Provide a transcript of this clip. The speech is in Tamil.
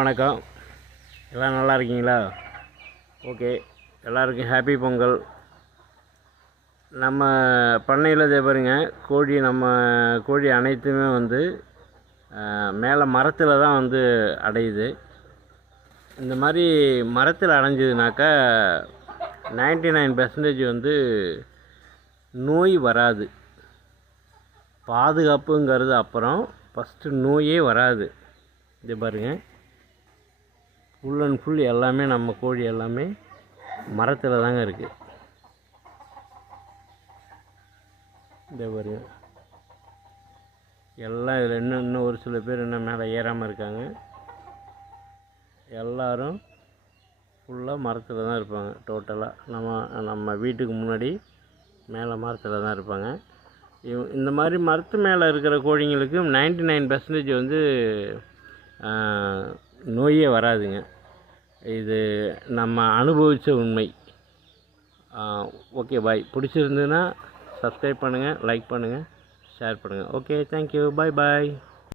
வணக்கம். எல்லாம் நல்லா இருக்கீங்களா? ஓகே, எல்லாருக்கும் ஹாப்பி பொங்கல். நம்ம பண்ணையில் இதே பாருங்க, நம்ம கோழி அனைத்துமே வந்து மேலே மரத்தில் தான் வந்து அடையுது. இந்த மாதிரி மரத்தில் அடைஞ்சதுனாக்கா 99% வந்து நோய் வராது. பாதுகாப்புங்கிறது அப்புறம், ஃபஸ்ட்டு நோயே வராது. இது பாருங்கள், ஃபுல் அண்ட் ஃபுல் எல்லாமே நம்ம கோழி எல்லாமே மரத்தில் தாங்க இருக்குது. இந்த பாருங்க, எல்லாம் இதில் இன்னும் ஒரு சில பேர் இன்னும் மேலே ஏறாமல் இருக்காங்க. எல்லோரும் ஃபுல்லாக மரத்தில் தான் இருப்பாங்க. டோட்டலாக நம்ம வீட்டுக்கு முன்னாடி மேலே மரத்தில் தான் இருப்பாங்க. இந்த மாதிரி மரத்து மேலே இருக்கிற கோழிங்களுக்கு 99% வந்து நோயே வராதுங்க. இது நம்ம அனுபவித்த உண்மை. ஓகே, பாய். பிடிச்சிருந்ததுன்னா சப்ஸ்கிரைப் பண்ணுங்கள், லைக் பண்ணுங்கள், ஷேர் பண்ணுங்கள். ஓகே, தேங்க்யூ, பாய் பாய்.